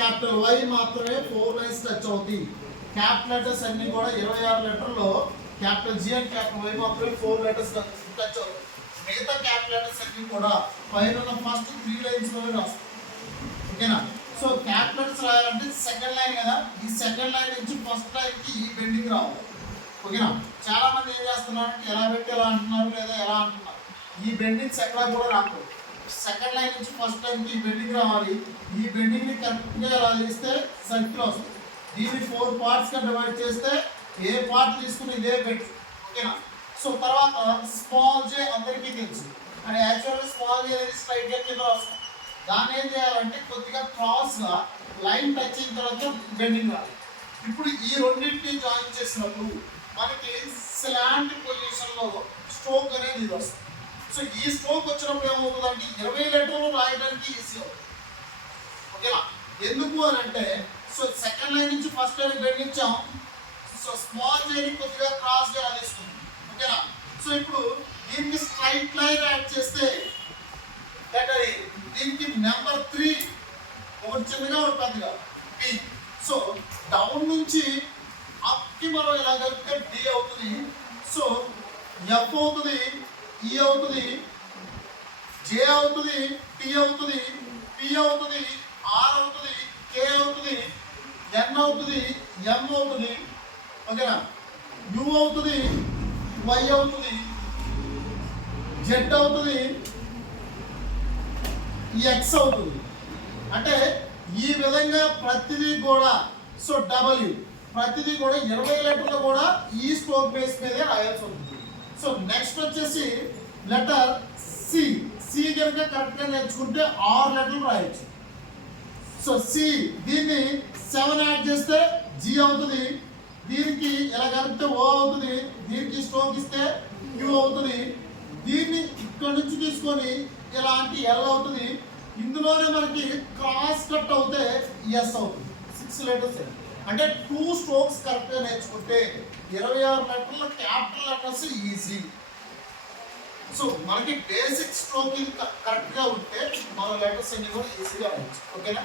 Capital Y మాత్రమే 4 lines touch అవుతాయి. Capital letters అన్ని కూడా 26 లెటర్లో capital G and capital Y మాత్రమే 4 లెటర్స్ టచ్ అవుతాయి. మిగతా క్యాపిటల్ లెటర్స్ అన్ని కూడా పైన ఫస్ట్ 3 లైన్స్ లోనే రాస్తాం. ఓకేనా? సో క్యాపిటల్ లెటర్స్ రాయాలంటే సెకండ్ లైన్ కదా, ఈ సెకండ్ లైన్ నుంచి ఫస్ట్ లైన్ కి ఈ బెండింగ్ రావాలి. ఓకేనా? చాలా మంది ఏం చేస్తున్నారు అంటే ఎలా పెట్టి ఎలా అంటున్నారు లేదా ఎలా అంటున్నారు, ఈ బెండింగ్స్ ఎక్కడా కూడా రాకూడదు. సెకండ్ లైన్ నుంచి ఫస్ట్ లైన్ కి ఈ బెండింగ్ రావాలి. ఈ బెండింగ్ ని కరెక్ట్గా ఎలా చేస్తే సర్కిల్ వస్తుంది. దీన్ని 4 పార్ట్స్ గా డివైడ్ చేస్తే ఏ పార్ట్ తీసుకుని ఇదే పెట్టు. ఓకేనా? సో తర్వాత స్మాల్ జే అందరికీ తెలుసు అని, యాక్చువల్గా స్మాల్ జే అనేది స్ట్రైట్ గా కింద వస్తుంది. దాన్ని ఏం చేయాలంటే కొద్దిగా క్రాస్ గా లైన్ టచ్ అయిన తర్వాత బెండింగ్ రావాలి. ఇప్పుడు ఈ రెండింటిని జాయిన్ చేసినప్పుడు మనకి స్లాంట్ పొజిషన్ లో స్ట్రోక్ అనేది ఇది వస్తుంది. సో ఈ స్ట్రోక్ వచ్చినప్పుడు ఏమవుతుందంటే 20 లెటర్లు రాయడానికి ఈజీ అవుతుంది. ఓకేనా? ఎందుకు అని అంటే సో సెకండ్ లైన్ నుంచి ఫస్ట్ లైన్ బెండించాం. సో స్మాల్ జేని కొద్దిగా క్రాస్ గా తీసుకుంటాం. ఓకేనా? సో ఇప్పుడు దీనికి స్ట్రైట్ లైన్ యాడ్ చేస్తే లెటర్ ఏ, దీనికి నెంబర్ 3 ఒకటి చిన్నగా ఒకటి పెద్దగా పి. సో డౌన్ నుంచి అప్ కి మనం ఇలా కలిపితే డి అవుతుంది. సో ఎఫ్ అవుతుంది, ఈ అవుతుంది, జే అవుతుంది, టి అవుతుంది, పి అవుతుంది, ఆర్ అవుతుంది, కే అవుతుంది, ఎన్ అవుతుంది, ఎం అవుతుంది. ఓకేనా? యు అవుతుంది, వై అవుతుంది, జెడ్ అవుతుంది, ఎక్స్ అవుతుంది. అంటే ఈ విధంగా ప్రతిదీ కూడా సో డబ్ల్యూ ప్రతిదీ కూడా 20 లెటర్లు కూడా ఈ స్ట్రోక్ బేస్ మీదే రాయాల్సి ఉంటుంది. సో నెక్స్ట్ వచ్చేసి లెటర్ సి. సి కనుక కరెక్ట్గా నేర్చుకుంటే 6 లెటర్లు రాయొచ్చు. సో సి, దీన్ని 7 యాడ్ చేస్తే జి అవుతుంది, దీనికి ఇలా కలిపితే ఓ అవుతుంది, దీనికి స్ట్రోక్ ఇస్తే క్యూ అవుతుంది, దీన్ని ఇక్కడ నుంచి తీసుకొని ఇలాంటి ఎల్ అవుతుంది. ఇందులోనే మనకి క్రాస్ కట్ అవుతే ఎస్ అవుతుంది. 6 లెటర్స్ అంటే 2 స్ట్రోక్స్ కరెక్ట్గా నేర్చుకుంటే 26 లెటర్ల క్యాపిటల్ లెటర్స్ ఈజీ. సో మనకి బేసిక్ స్ట్రోకింగ్ కరెక్ట్గా ఉంటే మన లెటర్స్ అన్ని కూడా ఈజీగా రాయొచ్చు. ఓకేనా?